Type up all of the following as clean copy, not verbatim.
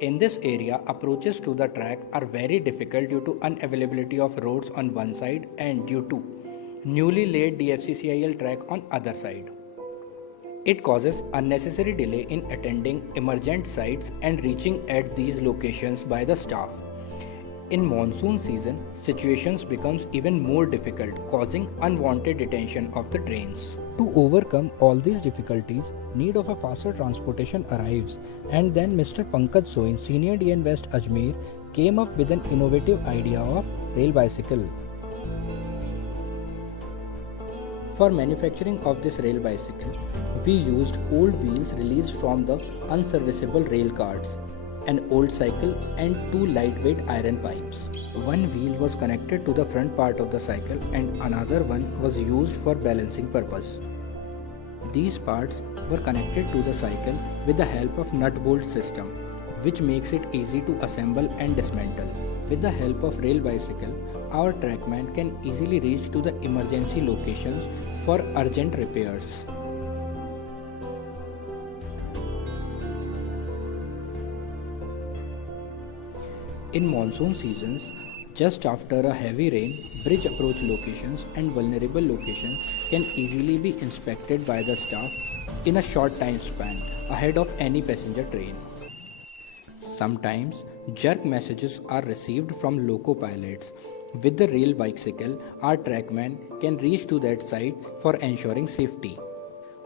In this area, approaches to the track are very difficult due to unavailability of roads on one side and due to newly laid DFCCIL track on other side. It causes unnecessary delay in attending emergent sites and reaching at these locations by the staff. In monsoon season, situations becomes even more difficult, causing unwanted detention of the trains. To overcome all these difficulties, need of a faster transportation arrives, and then Mr. Pankaj Soin, Senior DN West Ajmer, came up with an innovative idea of rail bicycle. For manufacturing of this rail bicycle, we used old wheels released from the unserviceable rail cars, an old cycle and two lightweight iron pipes. One wheel was connected to the front part of the cycle and another one was used for balancing purpose. These parts were connected to the cycle with the help of nut bolt system, which makes it easy to assemble and dismantle. With the help of rail bicycle, our trackman can easily reach to the emergency locations for urgent repairs. In monsoon seasons, just after a heavy rain, bridge approach locations and vulnerable locations can easily be inspected by the staff in a short time span ahead of any passenger train. Sometimes jerk messages are received from loco pilots. With the rail bicycle, our trackman can reach to that site for ensuring safety.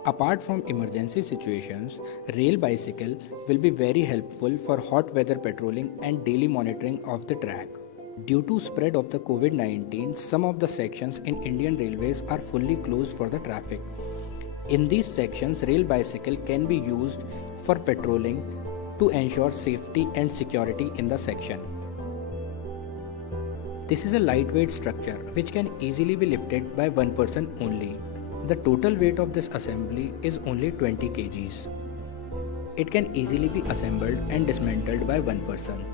Apart from emergency situations, rail bicycle will be very helpful for hot weather patrolling and daily monitoring of the track. Due to spread of the COVID-19, some of the sections in Indian Railways are fully closed for the traffic. In these sections, rail bicycle can be used for patrolling to ensure safety and security in the section. This is a lightweight structure which can easily be lifted by one person only. The total weight of this assembly is only 20 kgs. It can easily be assembled and dismantled by one person.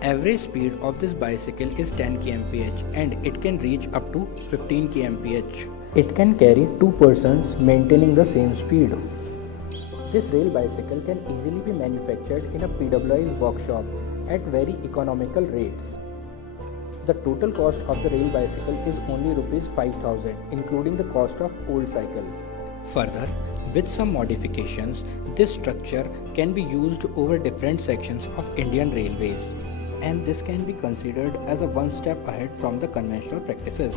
Average speed of this bicycle is 10 kmph and it can reach up to 15 kmph. It can carry two persons maintaining the same speed. This rail bicycle can easily be manufactured in a PWI's workshop at very economical rates. The total cost of the rail bicycle is only Rs 5,000, including the cost of old cycle. Further, with some modifications, this structure can be used over different sections of Indian Railways, and this can be considered as a one step ahead from the conventional practices.